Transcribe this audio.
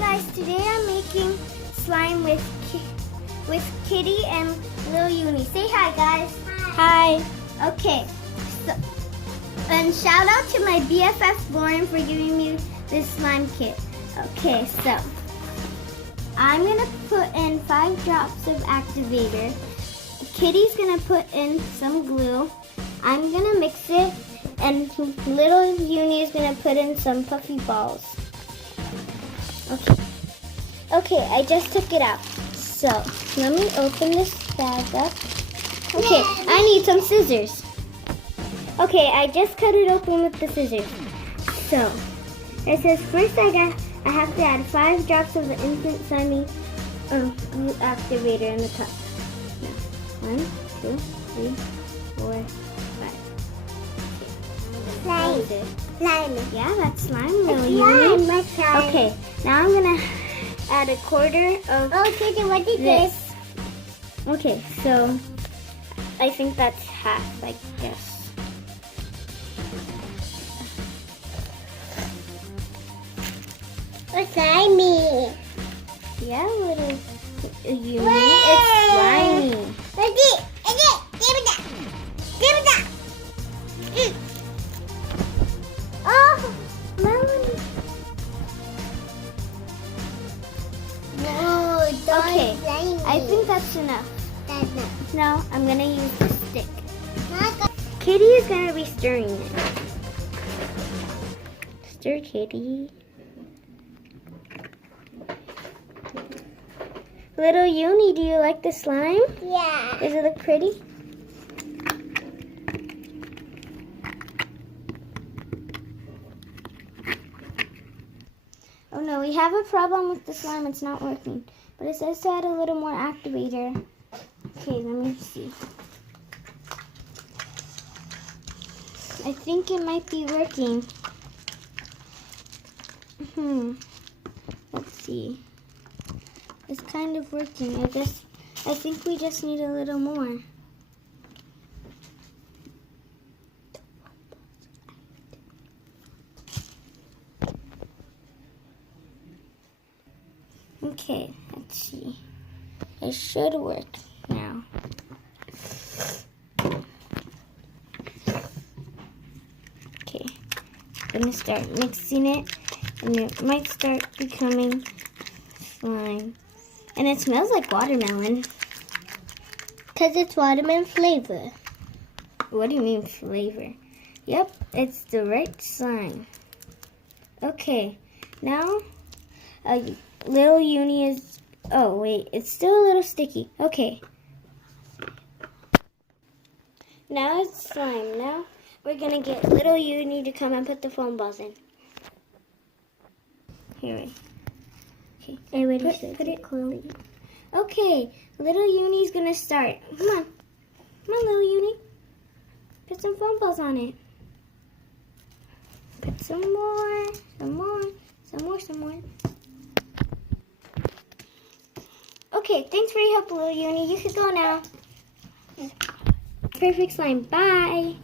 Guys, today I'm making slime with Kitty and Lil Uni. Say hi, guys. Hi. Okay. So, and shout out to my BFF Lauren for giving me this slime kit. Okay, so I'm gonna put in 5 drops of activator. Kitty's gonna put in some glue. I'm gonna mix it, and Little Uni is gonna put in some puffy balls. Okay, I just took it out. So, let me open this bag up. Okay, I need some scissors. Okay, I just cut it open with the scissors. So, it says first I have to add 5 drops of the instant slimy glue activator in the cup. 1, 2, 3, 4, 5. Slime. Yeah, that's slime. Really. Okay, now I'm gonna add a quarter of. Oh, Kitty, what is this? Okay, so I think that's half, I guess. It's slimy. Yeah, little Uni. It's slimy. Oh, Melanie. Okay, I think that's enough. Now I'm gonna use the stick. Kitty is gonna be stirring it. Stir, Kitty. Little Uni, do you like the slime? Yeah. Does it look pretty? Oh no, we have a problem with the slime. It's not working. But it says to add a little more activator. Okay, let me see. I think it might be working. Let's see. It's kind of working. I think we just need a little more. Okay, let's see. It should work now. Okay, I'm gonna start mixing it, and it might start becoming slime. And it smells like watermelon. Because it's watermelon flavor. What do you mean flavor? Yep, it's the right slime. Okay, now Little Uni is, oh wait, it's still a little sticky. Okay. Now it's slime. Now we're gonna get Little Uni to come and put the foam balls in. Here. Okay. Put it close. Okay, Little Uni's gonna start. Come on, Little Uni. Put some foam balls on it. Put some more. Okay, thanks for your help, Little Uni. You can go now. Perfect slime. Bye.